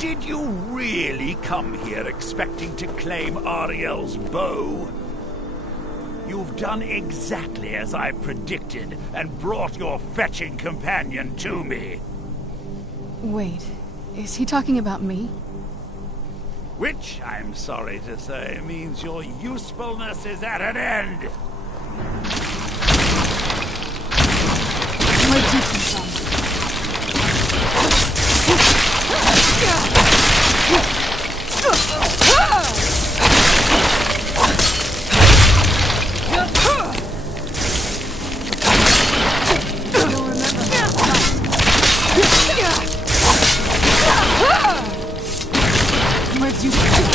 Did you really come here expecting to claim Ariel's bow? You've done exactly as I predicted and brought your fetching companion to me. Wait, is he talking about me? Which, I'm sorry to say, means your usefulness is at an end. Where'd you come from? Where'd you come?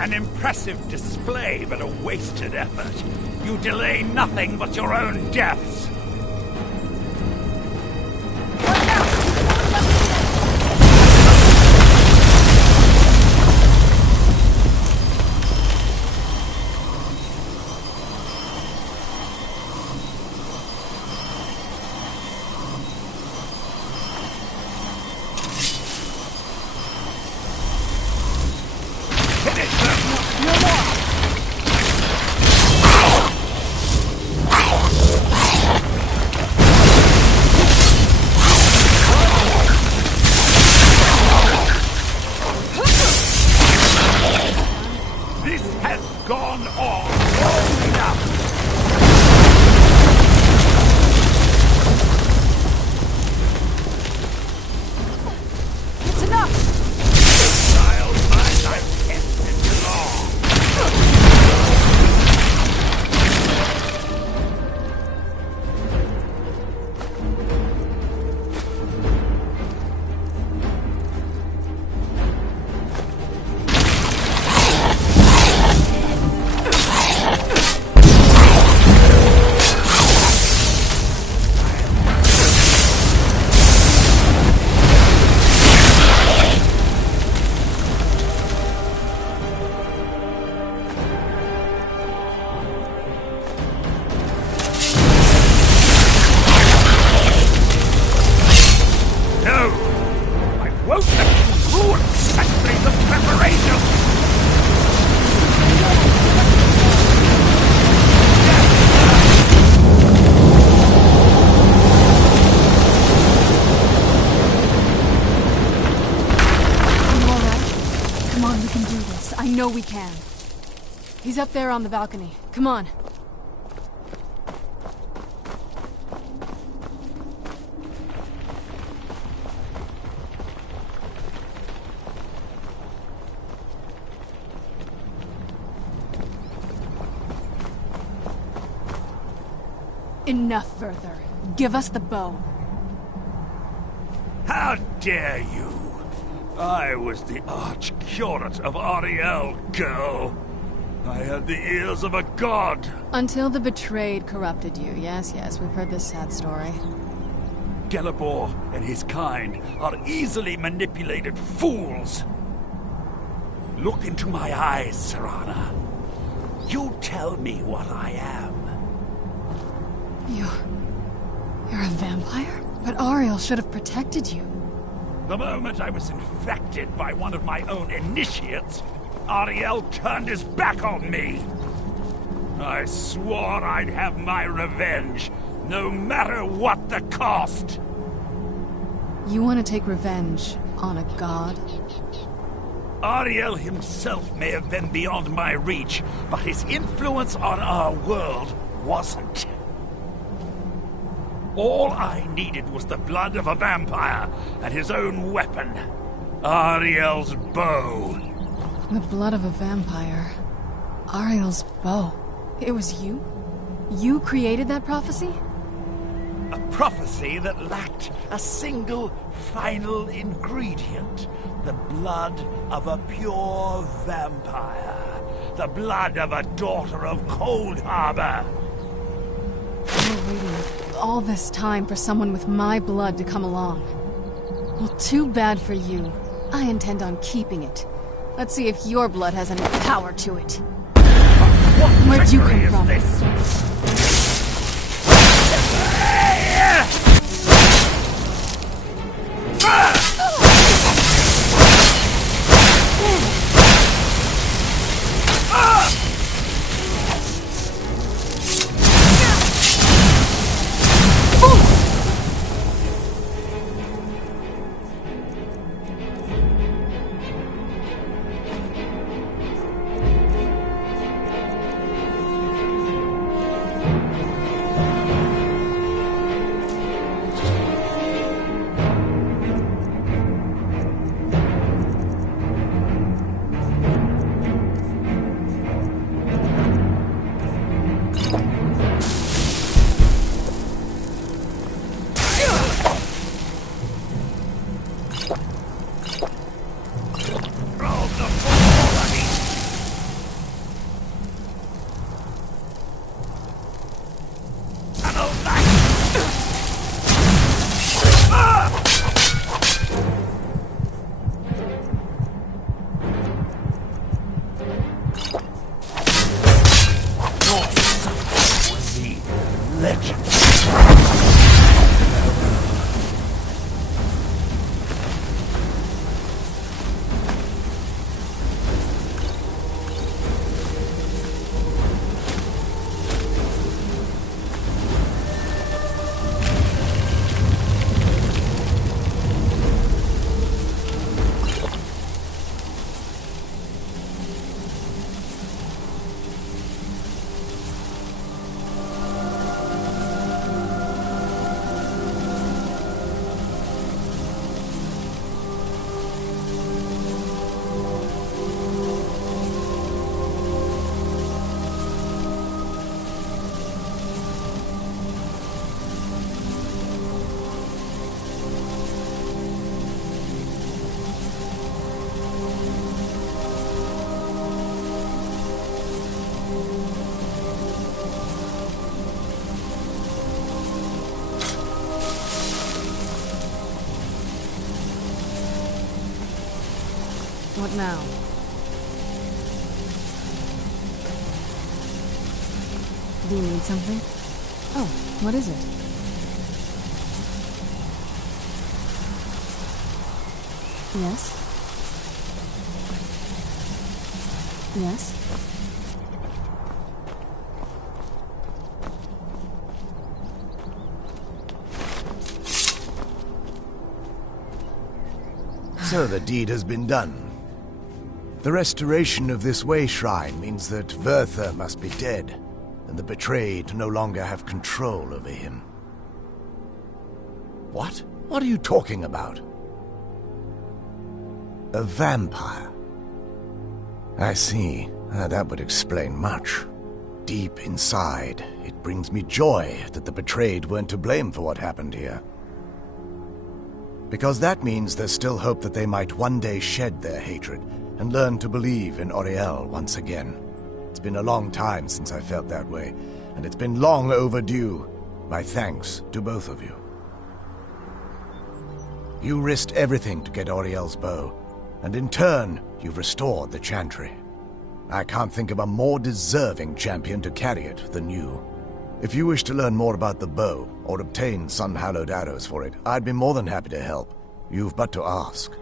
An impressive display, but a wasted effort. You delay nothing but your own deaths. This has gone on long enough. It's enough! Child's mind I've tested too long. Won't let you ruin centuries of preparation! You alright? Come on, we can do this. I know we can. He's up there on the balcony. Come on. Enough, Werther. Give us the bow. How dare you! I was the arch-curate of Ariel, girl. I had the ears of a god. Until the betrayed corrupted you. Yes, yes, we've heard this sad story. Gelibor and his kind are easily manipulated fools. Look into my eyes, Serana. You tell me what I am. You're a vampire? But Ariel should have protected you. The moment I was infected by one of my own initiates, Ariel turned his back on me. I swore I'd have my revenge, no matter what the cost. You want to take revenge on a god? Ariel himself may have been beyond my reach, but his influence on our world wasn't. All I needed was the blood of a vampire and his own weapon, Ariel's bow. The blood of a vampire. Ariel's bow. It was you? You created that prophecy? A prophecy that lacked a single final ingredient. The blood of a pure vampire. The blood of a daughter of Cold Harbor. You were waiting all this time for someone with my blood to come along. Well, too bad for you. I intend on keeping it. Let's see if your blood has any power to it. Where'd you come from? This? What now? Do you need something? Oh, what is it? Yes? Yes? So the deed has been done. The restoration of this way shrine means that Verther must be dead, and the betrayed no longer have control over him. What? What are you talking about? A vampire. I see. That would explain much. Deep inside, it brings me joy that the betrayed weren't to blame for what happened here. Because that means there's still hope that they might one day shed their hatred and learn to believe in Auriel once again. It's been a long time since I felt that way, and it's been long overdue. My thanks to both of you. You risked everything to get Auriel's bow, and in turn, you've restored the Chantry. I can't think of a more deserving champion to carry it than you. If you wish to learn more about the bow, or obtain sun-hallowed arrows for it, I'd be more than happy to help. You've but to ask.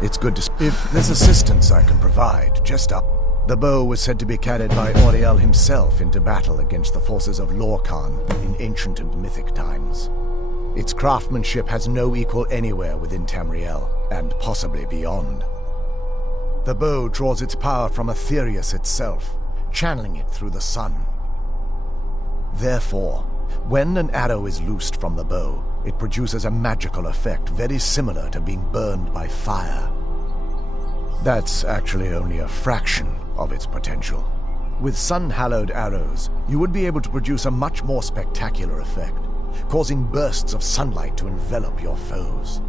It's good to if there's assistance I can provide, just up. The bow was said to be carried by Auriel himself into battle against the forces of Lorcan in ancient and mythic times. Its craftsmanship has no equal anywhere within Tamriel, and possibly beyond. The bow draws its power from Aetherius itself, channeling it through the sun. Therefore, When an arrow is loosed from the bow, it produces a magical effect very similar to being burned by fire. That's actually only a fraction of its potential. With sun-hallowed arrows, you would be able to produce a much more spectacular effect, causing bursts of sunlight to envelop your foes.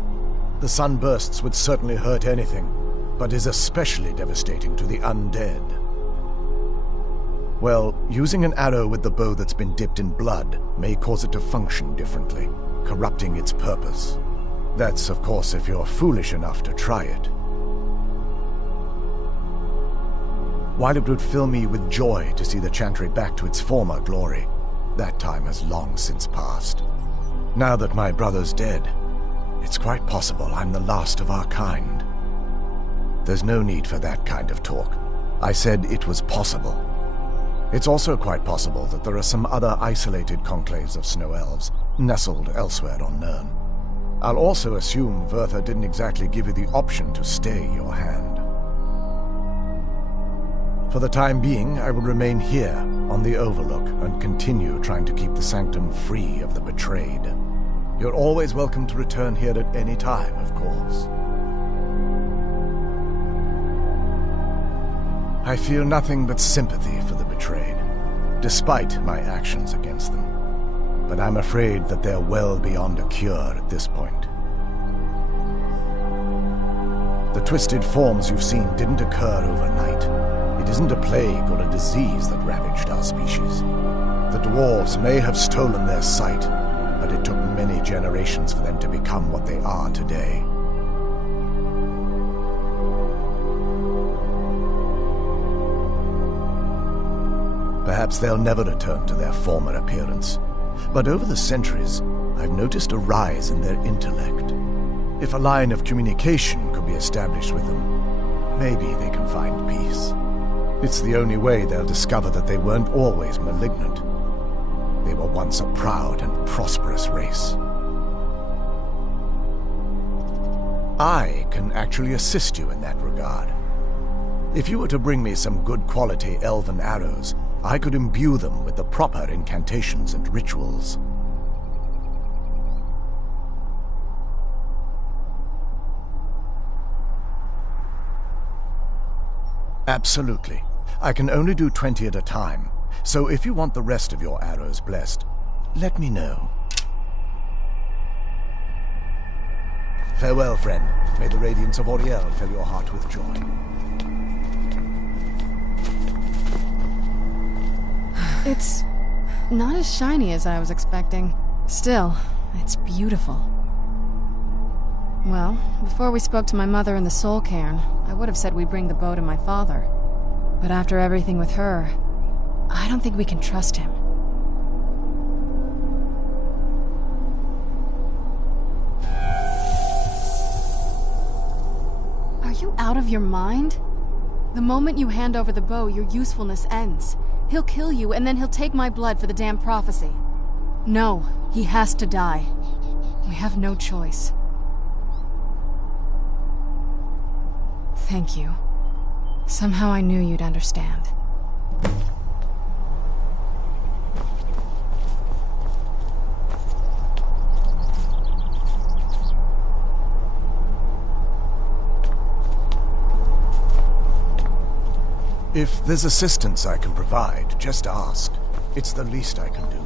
The sunbursts would certainly hurt anything, but is especially devastating to the undead. Well, using an arrow with the bow that's been dipped in blood may cause it to function differently, corrupting its purpose. That's, of course, if you're foolish enough to try it. While it would fill me with joy to see the Chantry back to its former glory, that time has long since passed. Now that my brother's dead, it's quite possible I'm the last of our kind. There's no need for that kind of talk. I said it was possible. It's also quite possible that there are some other isolated conclaves of snow elves, nestled elsewhere on Nirn. I'll also assume Vertha didn't exactly give you the option to stay your hand. For the time being, I will remain here, on the Overlook, and continue trying to keep the Sanctum free of the betrayed. You're always welcome to return here at any time, of course. I feel nothing but sympathy for the betrayed, despite my actions against them. But I'm afraid that they're well beyond a cure at this point. The twisted forms you've seen didn't occur overnight. It isn't a plague or a disease that ravaged our species. The dwarves may have stolen their sight, but it took many generations for them to become what they are today. Perhaps they'll never return to their former appearance, but over the centuries, I've noticed a rise in their intellect. If a line of communication could be established with them, maybe they can find peace. It's the only way they'll discover that they weren't always malignant. They were once a proud and prosperous race. I can actually assist you in that regard. If you were to bring me some good quality elven arrows, I could imbue them with the proper incantations and rituals. Absolutely. I can only do 20 at a time, so if you want the rest of your arrows blessed, let me know. Farewell, friend. May the radiance of Auriel fill your heart with joy. It's not as shiny as I was expecting. Still, it's beautiful. Well, before we spoke to my mother in the Soul Cairn, I would have said we bring the bow to my father. But after everything with her, I don't think we can trust him. Are you out of your mind? The moment you hand over the bow, your usefulness ends. He'll kill you, and then he'll take my blood for the damned prophecy. No, he has to die. We have no choice. Thank you. Somehow I knew you'd understand. If there's assistance I can provide, just ask. It's the least I can do.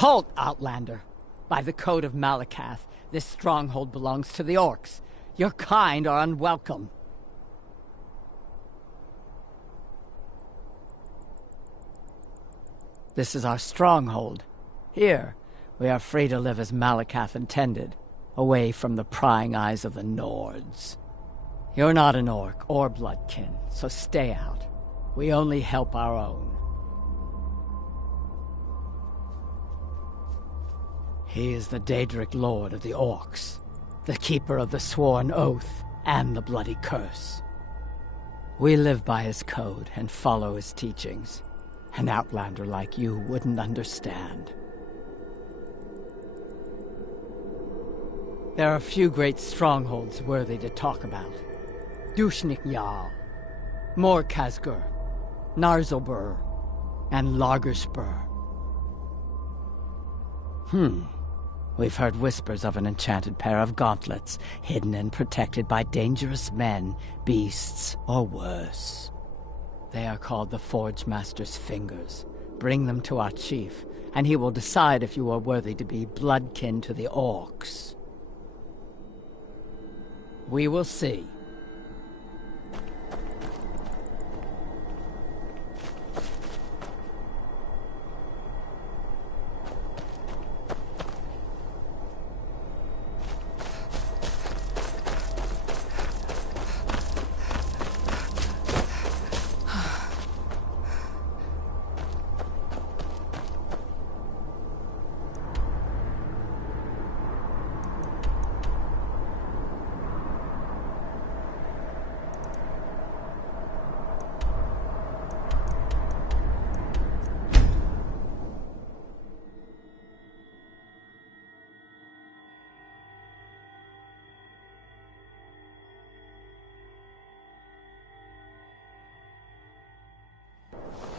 Halt, Outlander! By the code of Malakath, this stronghold belongs to the orcs. Your kind are unwelcome. This is our stronghold. Here, we are free to live as Malakath intended, away from the prying eyes of the Nords. You're not an orc or bloodkin, so stay out. We only help our own. He is the Daedric Lord of the Orcs, the keeper of the Sworn Oath and the Bloody Curse. We live by his code and follow his teachings. An outlander like you wouldn't understand. There are few great strongholds worthy to talk about. Dushnik Jarl, Morkazgur, Narzobur, and Lagerspur. We've heard whispers of an enchanted pair of gauntlets, hidden and protected by dangerous men, beasts, or worse. They are called the Forge Master's Fingers. Bring them to our chief, and he will decide if you are worthy to be bloodkin to the orcs. We will see.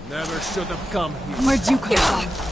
Never should have come here. Where'd you come from?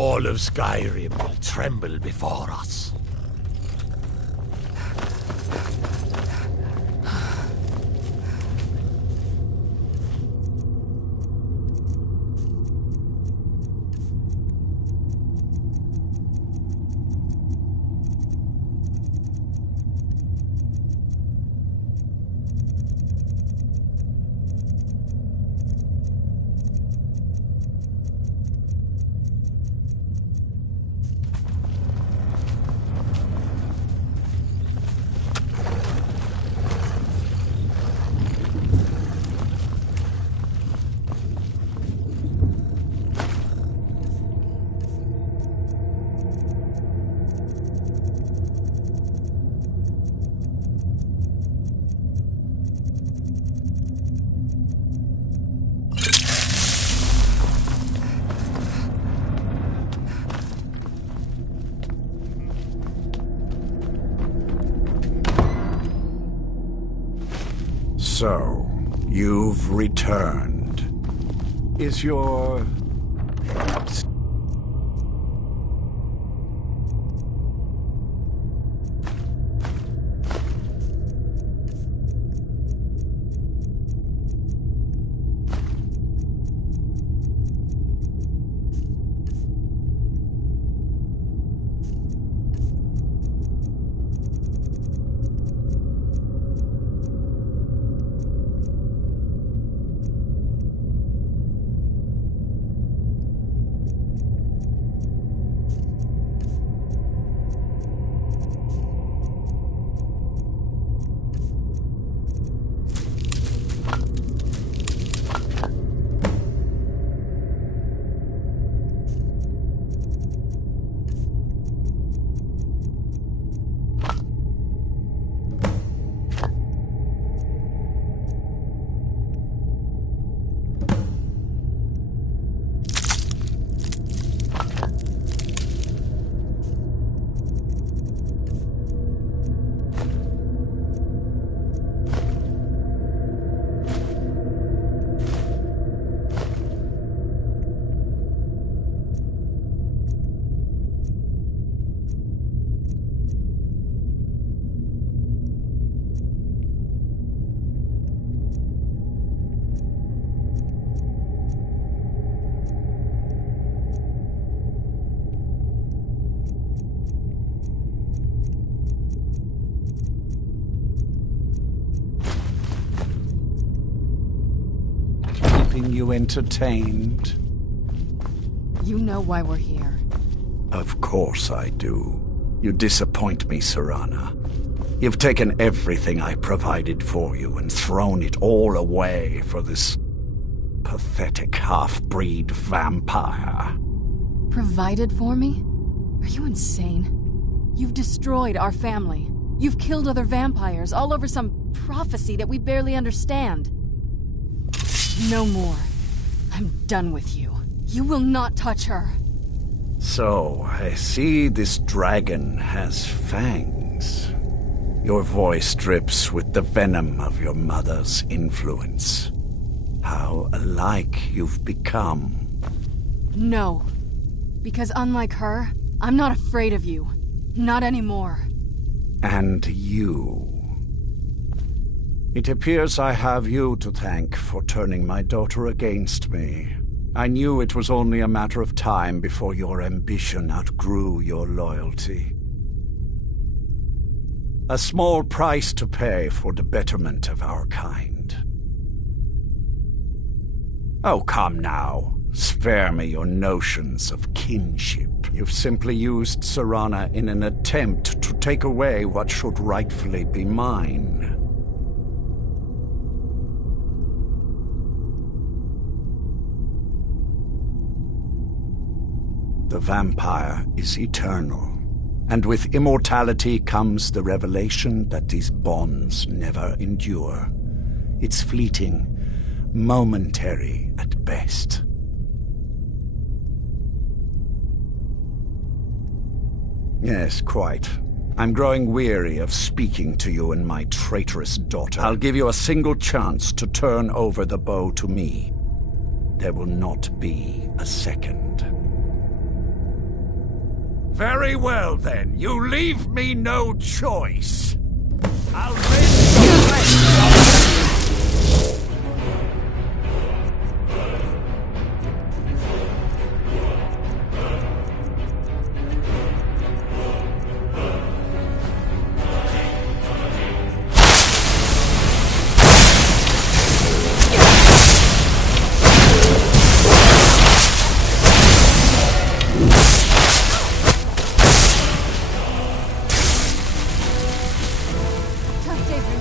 All of Skyrim will tremble before us. So, you've returned. Is your... you entertained? You know why we're here. Of course I do. You disappoint me, Serana. You've taken everything I provided for you and thrown it all away for this pathetic half-breed vampire. Provided for me? Are you insane? You've destroyed our family. You've killed other vampires, all over some prophecy that we barely understand. No more. I'm done with you. You will not touch her. So, I see this dragon has fangs. Your voice drips with the venom of your mother's influence. How alike you've become. No. Because unlike her, I'm not afraid of you. Not anymore. And you. It appears I have you to thank for turning my daughter against me. I knew it was only a matter of time before your ambition outgrew your loyalty. A small price to pay for the betterment of our kind. Oh, come now. Spare me your notions of kinship. You've simply used Serana in an attempt to take away what should rightfully be mine. The vampire is eternal, and with immortality comes the revelation that these bonds never endure. It's fleeting, momentary at best. Yes, quite. I'm growing weary of speaking to you and my traitorous daughter. I'll give you a single chance to turn over the bow to me. There will not be a second. Very well, then. You leave me no choice. I'll raise your legs. Tough day for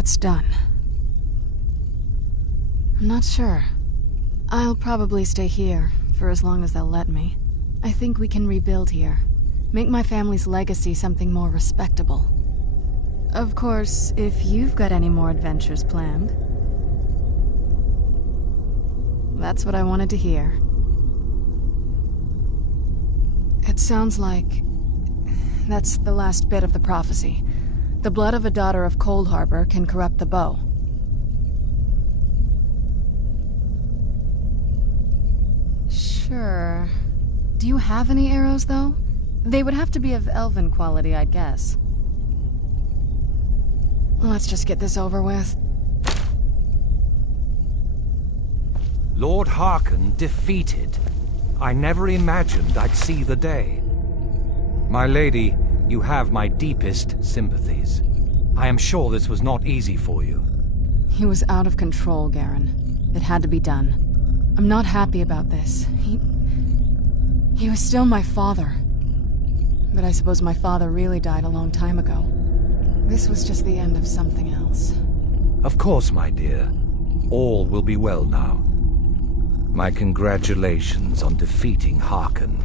that's done. I'm not sure. I'll probably stay here, for as long as they'll let me. I think we can rebuild here. Make my family's legacy something more respectable. Of course, if you've got any more adventures planned. That's what I wanted to hear. It sounds like... that's the last bit of the prophecy. The blood of a daughter of Cold Harbor can corrupt the bow. Sure. Do you have any arrows, though? They would have to be of elven quality, I'd guess. Let's just get this over with. Lord Harkon defeated. I never imagined I'd see the day. My lady, you have my deepest sympathies. I am sure this was not easy for you. He was out of control, Garen. It had to be done. I'm not happy about this. He was still my father. But I suppose my father really died a long time ago. This was just the end of something else. Of course, my dear. All will be well now. My congratulations on defeating Harkon.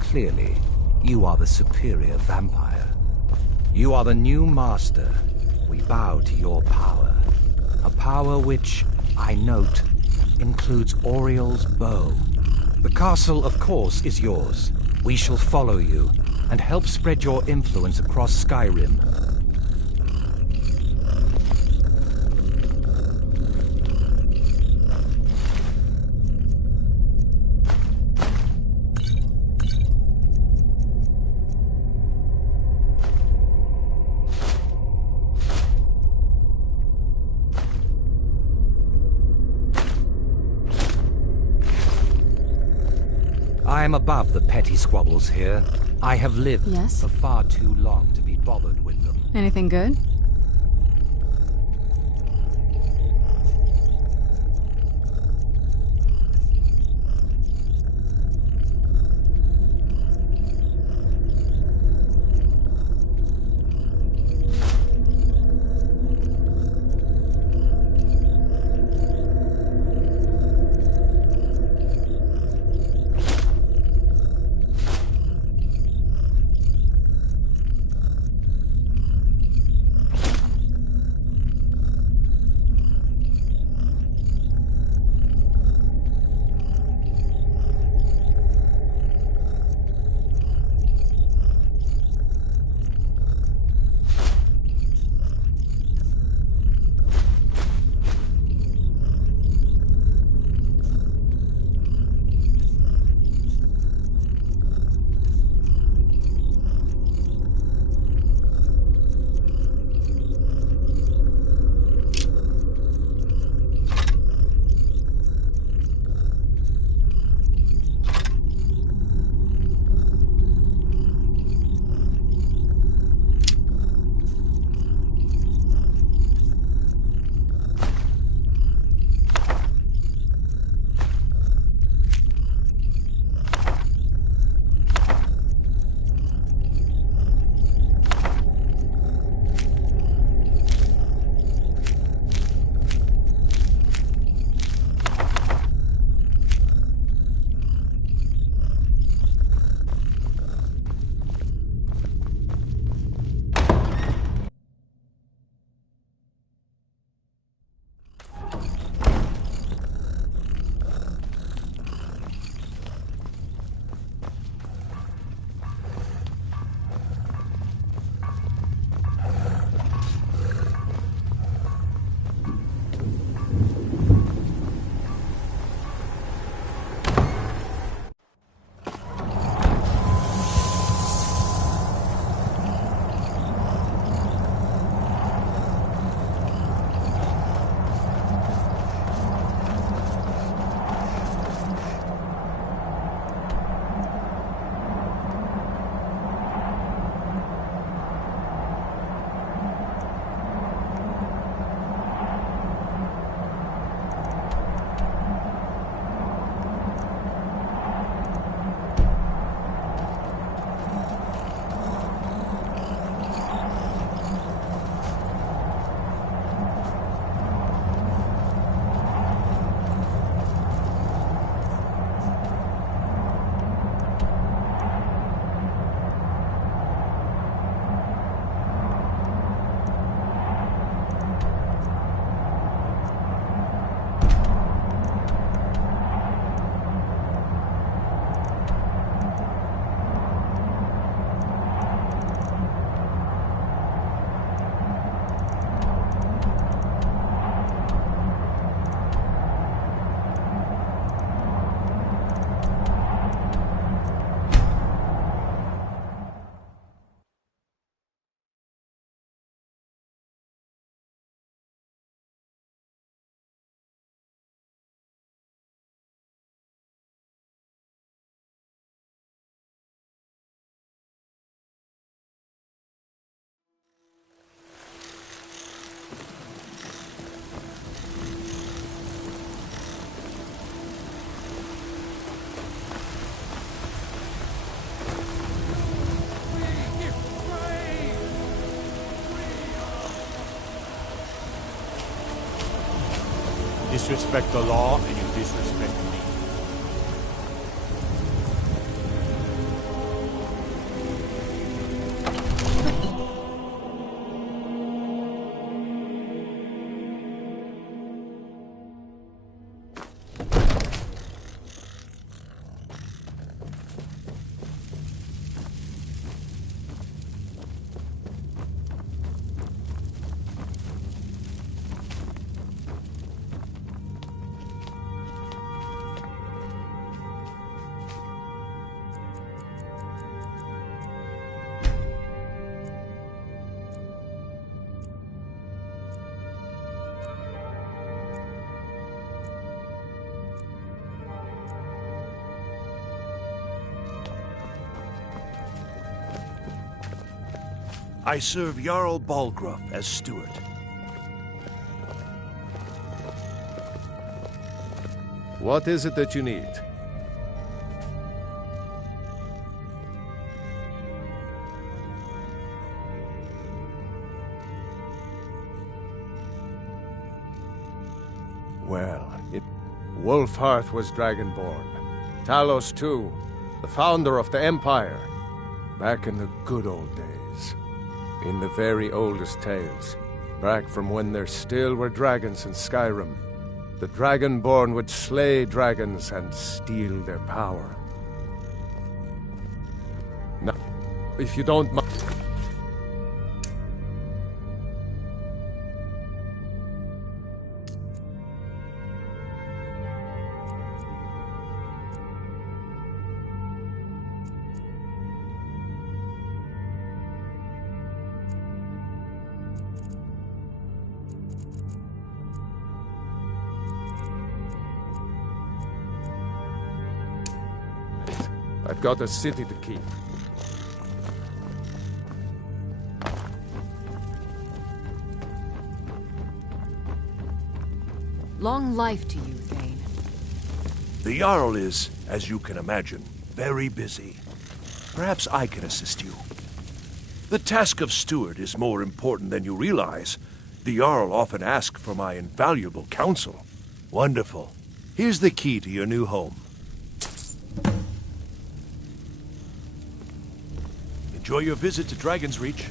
Clearly, you are the superior vampire. You are the new master. We bow to your power. A power which, I note, includes Oriel's bow. The castle, of course, is yours. We shall follow you and help spread your influence across Skyrim. I am above the petty squabbles here. I have lived for far too long to be bothered with them. Anything good? disrespect the law, and you disrespect me. I serve Jarl Balgruuf as steward. What is it that you need? Well, Wolfhearth was Dragonborn. Talos too, the founder of the Empire. Back in the good old days. In the very oldest tales. Back from when there still were dragons in Skyrim. The Dragonborn would slay dragons and steal their power. Now, if you don't mind... I've got a city to keep. Long life to you, Thane. The Jarl is, as you can imagine, very busy. Perhaps I can assist you. The task of steward is more important than you realize. The Jarl often asks for my invaluable counsel. Wonderful. Here's the key to your new home. Enjoy your visit to Dragon's Reach.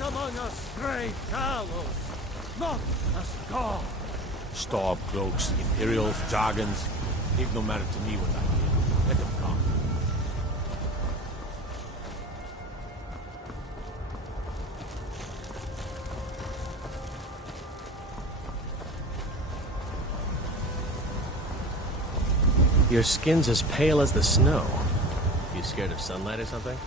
Among us, stray Talos, not as God. Stormcloaks, Imperials, Jargons, it no matter to me what I did. Let them come. Your skin's as pale as the snow. You scared of sunlight or something?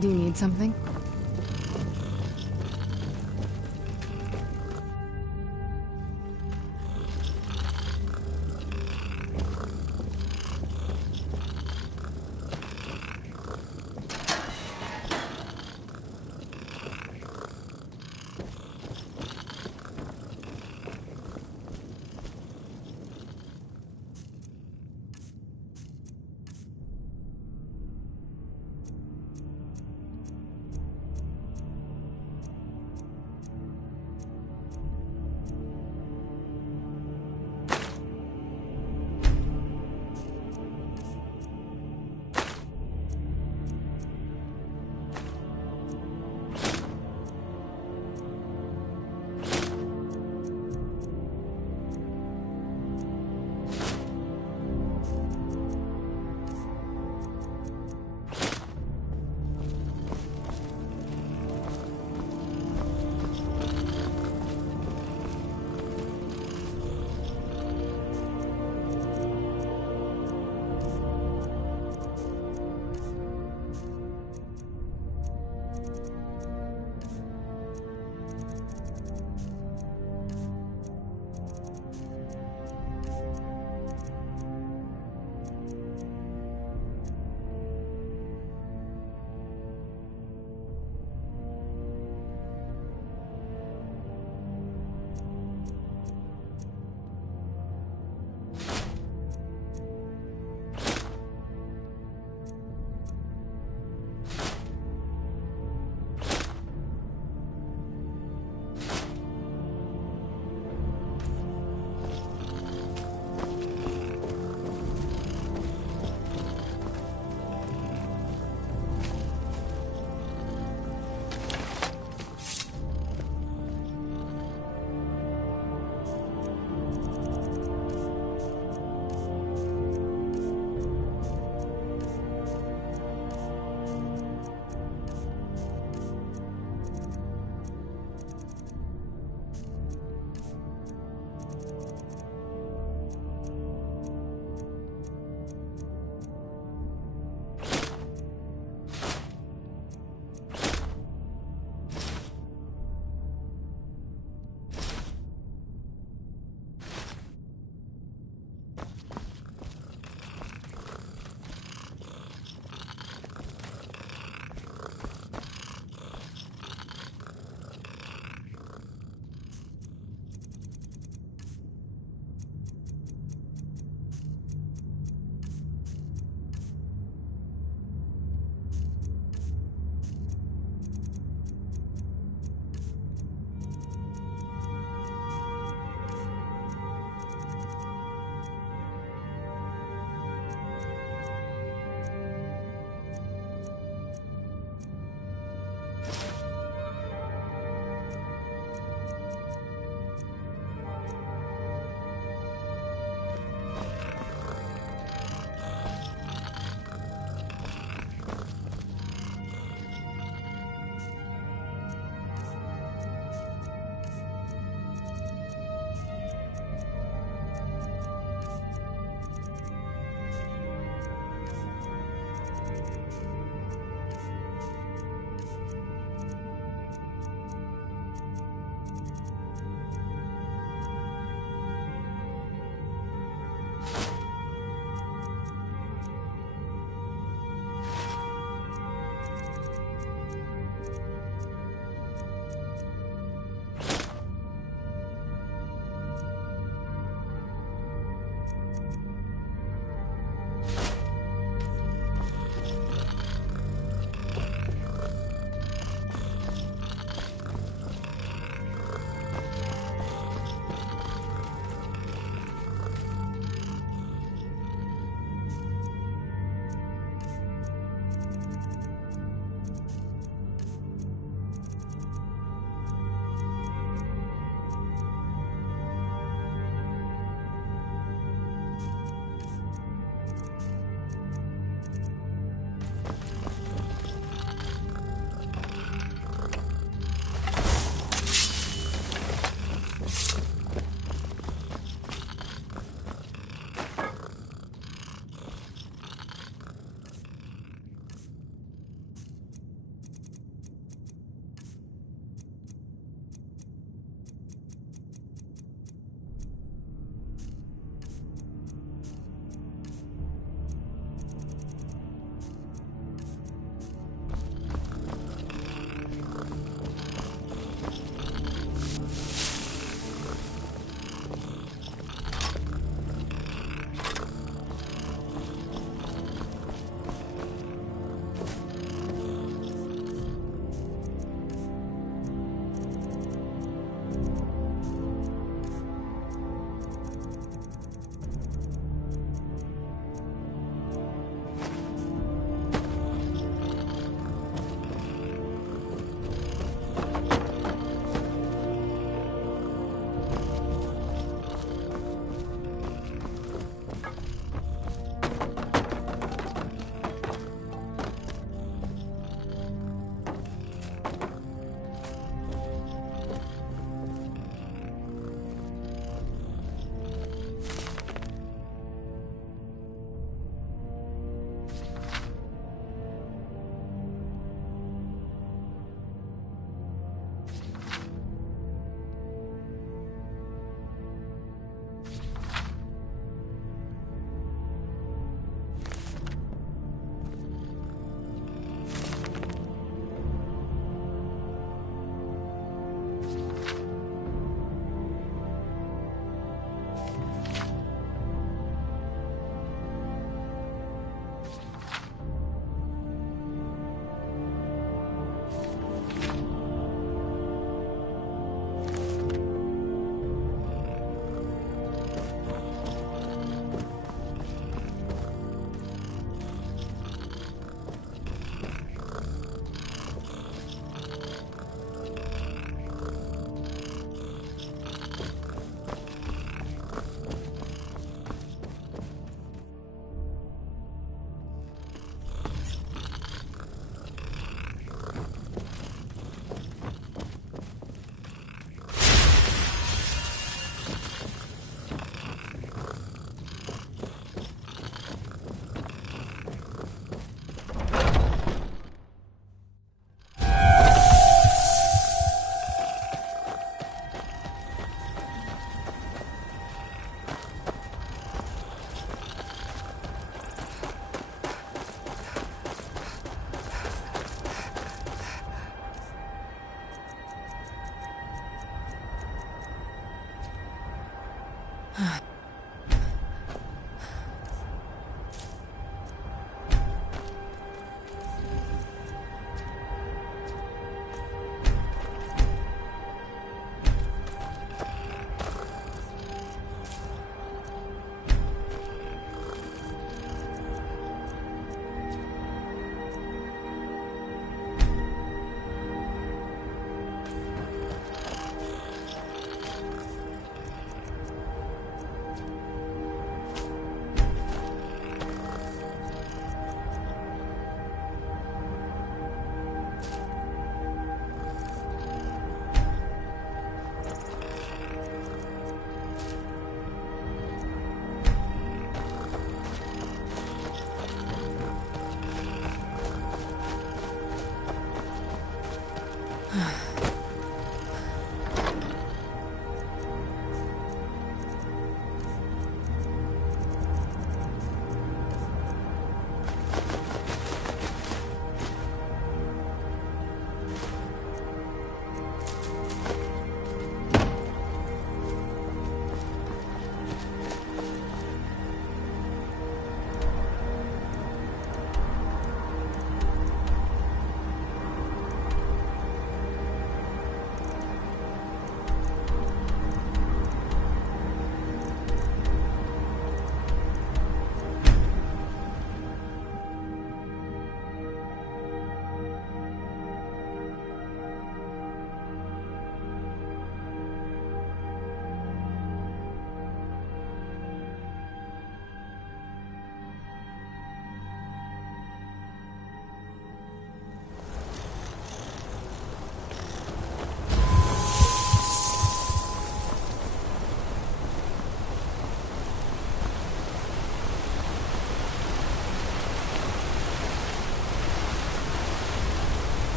Do you need something?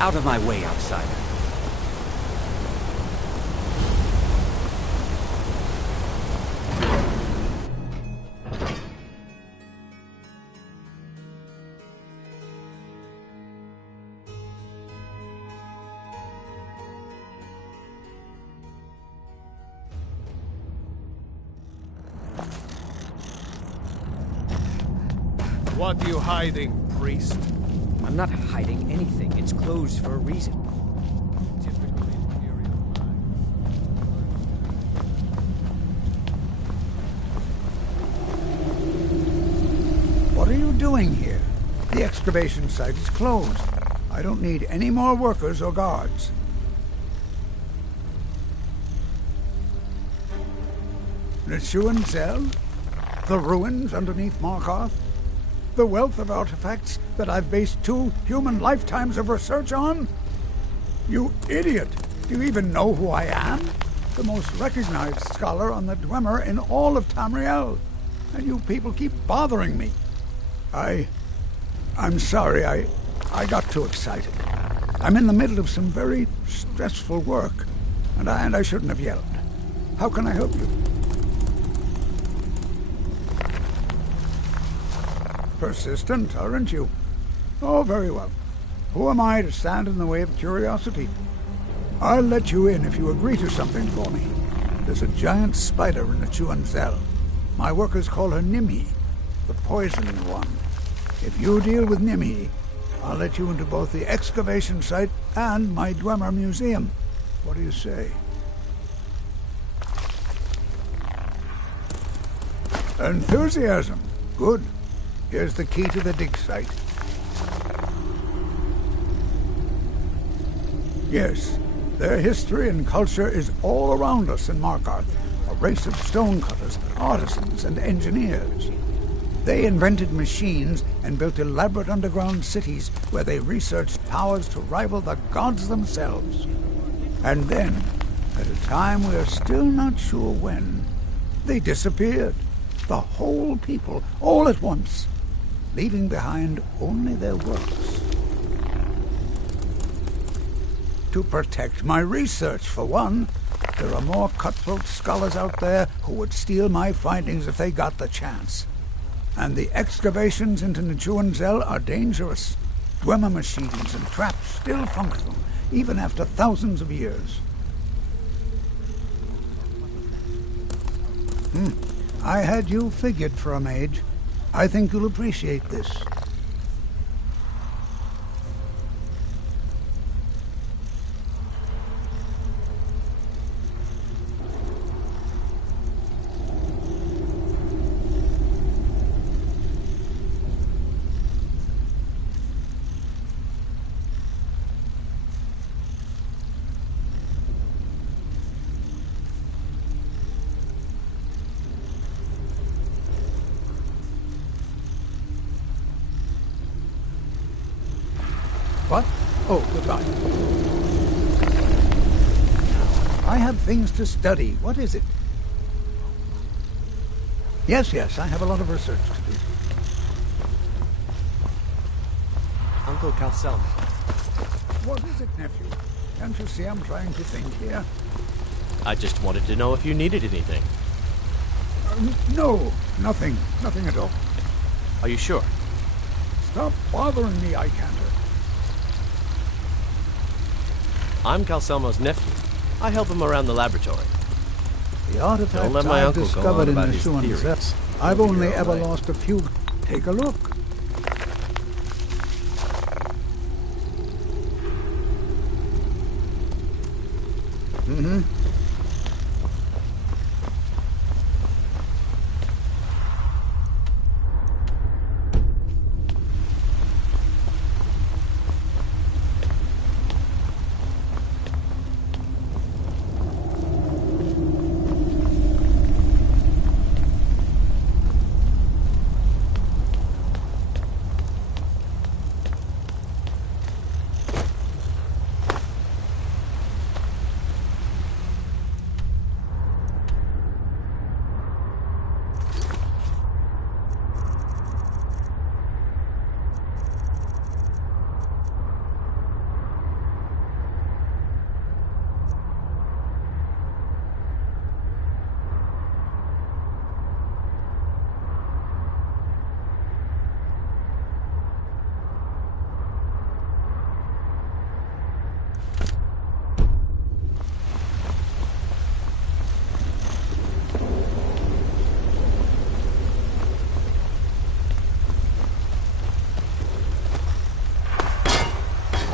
Out of my way, outsider. What are you hiding, priest? I'm not hiding anything. It's closed for a reason. What are you doing here? The excavation site is closed. I don't need any more workers or guards. Nichuan Zell? The ruins underneath Markarth? The wealth of artifacts that I've based 2 human lifetimes of research on? You idiot! Do you even know who I am? The most recognized scholar on the Dwemer in all of Tamriel. And you people keep bothering me. I'm sorry, I got too excited. I'm in the middle of some very stressful work, and I shouldn't have yelled. How can I help you? Persistent, aren't you? Oh, very well. Who am I to stand in the way of curiosity? I'll let you in if you agree to something for me. There's a giant spider in the Nichuan Zell. My workers call her Nimhi, the poisoned one. If you deal with Nimhi, I'll let you into both the excavation site and my Dwemer museum. What do you say? Enthusiasm. Good. Here's the key to the dig site. Yes, their history and culture is all around us in Markarth. A race of stonecutters, artisans, and engineers. They invented machines and built elaborate underground cities where they researched powers to rival the gods themselves. And then, at a time we are still not sure when, they disappeared. The whole people, all at once, leaving behind only their works. To protect my research, for one. There are more cutthroat scholars out there who would steal my findings if they got the chance. And the excavations into Nichuan Zell are dangerous. Dwemer machines and traps still functional, even after thousands of years. I had you figured for a mage. I think you'll appreciate this. What? Oh, goodbye. I have things to study. What is it? Yes, I have a lot of research to do. Uncle Calcelm. What is it, nephew? Can't you see I'm trying to think here? I just wanted to know if you needed anything. No, nothing. Nothing at all. Are you sure? Stop bothering me, Icanter. I'm Calcelmo's nephew. I help him around the laboratory. The artifacts Don't let my I've uncle go discovered on in about the his Shuan theories. Zep, I've only ever lost a few. Take a look.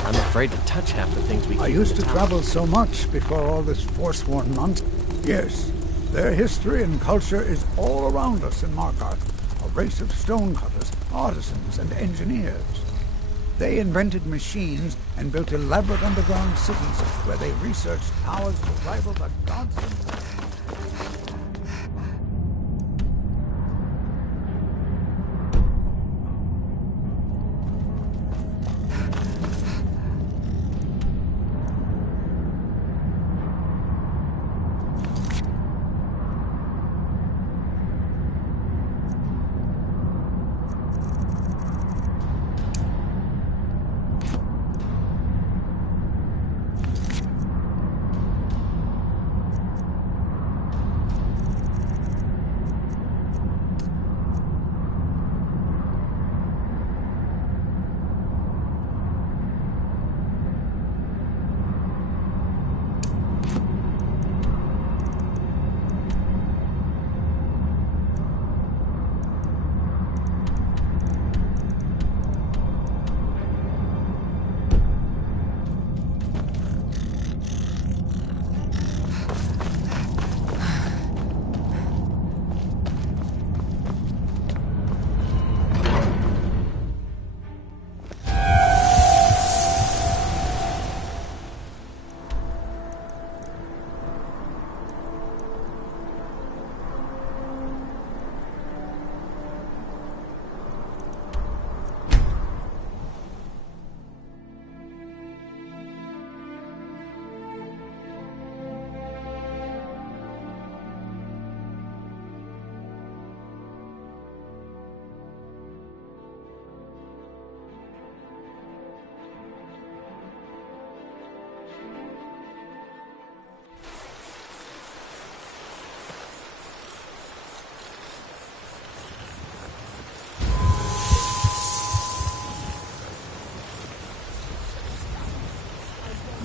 I'm afraid to touch half the things we keep I in used the to tower. travel so much before all this Forsworn nonsense. Yes, their history and culture is all around us in Markarth. A race of stonecutters, artisans, and engineers. They invented machines and built elaborate underground cities where they researched powers to rival the gods themselves.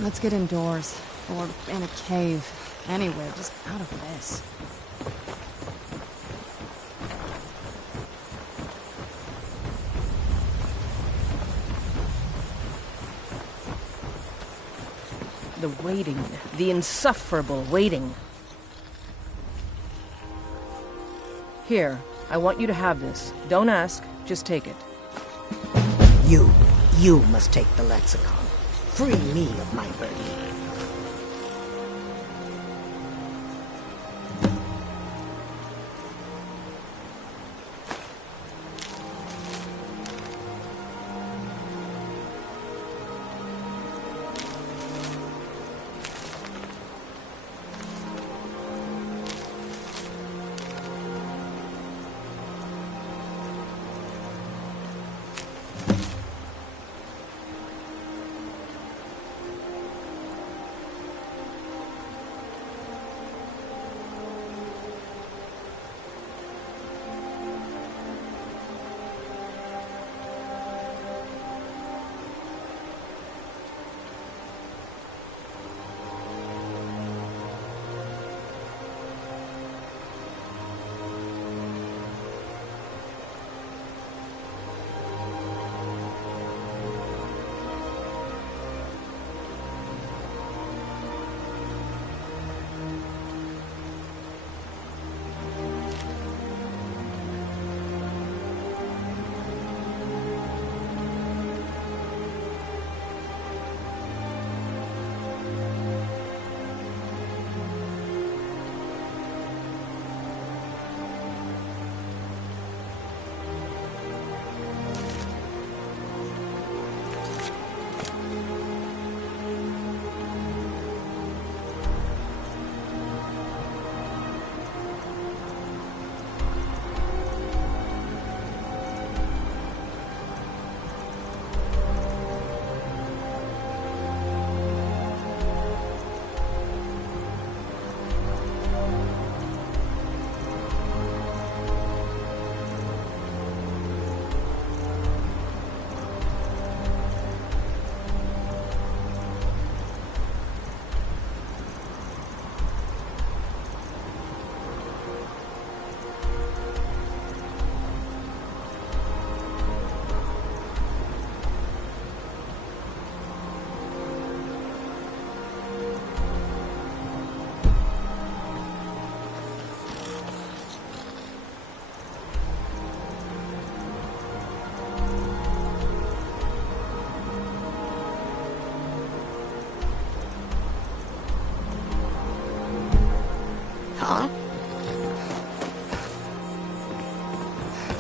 Let's get indoors. Or in a cave. Anywhere, just out of this. The waiting. The insufferable waiting. Here, I want you to have this. Don't ask, just take it. You must take the lexicon. Free me of my burden.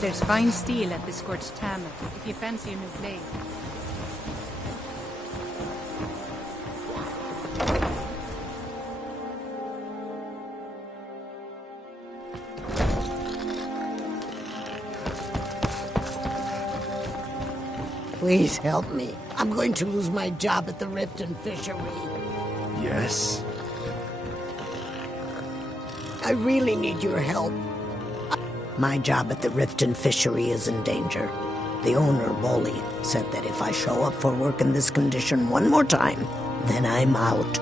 There's fine steel at the Scorched Hammer, if you fancy a new blade. Please help me. I'm going to lose my job at the Riften Fishery. Yes? I really need your help. My job at the Riften Fishery is in danger. The owner, Wally, said that if I show up for work in this condition one more time, then I'm out.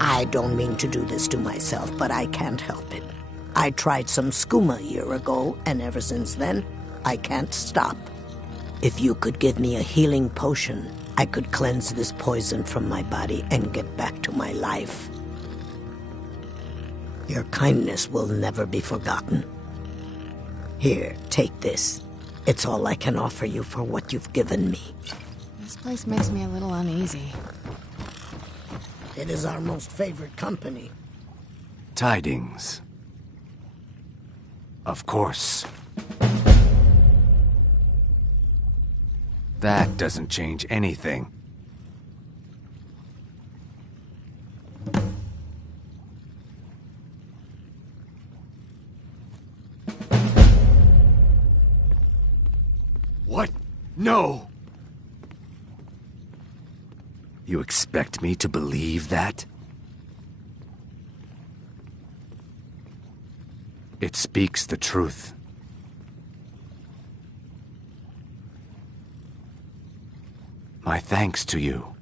I don't mean to do this to myself, but I can't help it. I tried some skooma a year ago, and ever since then, I can't stop. If you could give me a healing potion, I could cleanse this poison from my body and get back to my life. Your kindness will never be forgotten. Here, take this. It's all I can offer you for what you've given me. This place makes me a little uneasy. It is our most favorite company. Tidings. Of course. That doesn't change anything. What? No! You expect me to believe that? It speaks the truth. My thanks to you.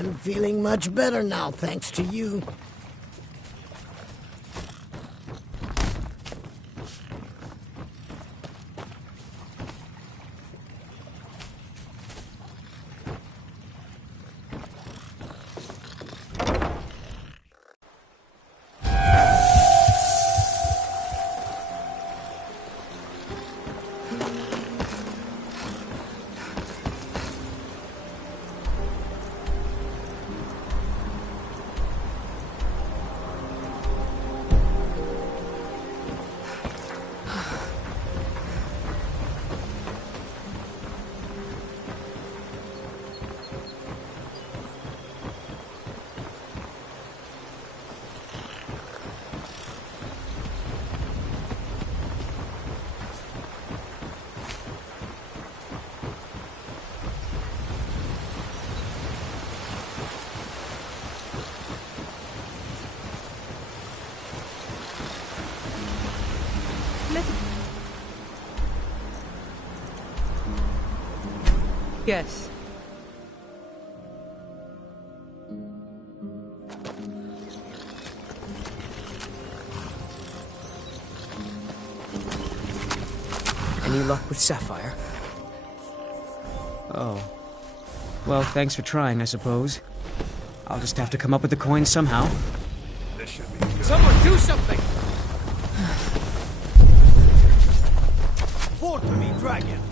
I'm feeling much better now, thanks to you. Yes. Any luck with Sapphire? Oh. Well, thanks for trying, I suppose. I'll just have to come up with the coin somehow. This should be good. Someone do something! Fall to me, dragon!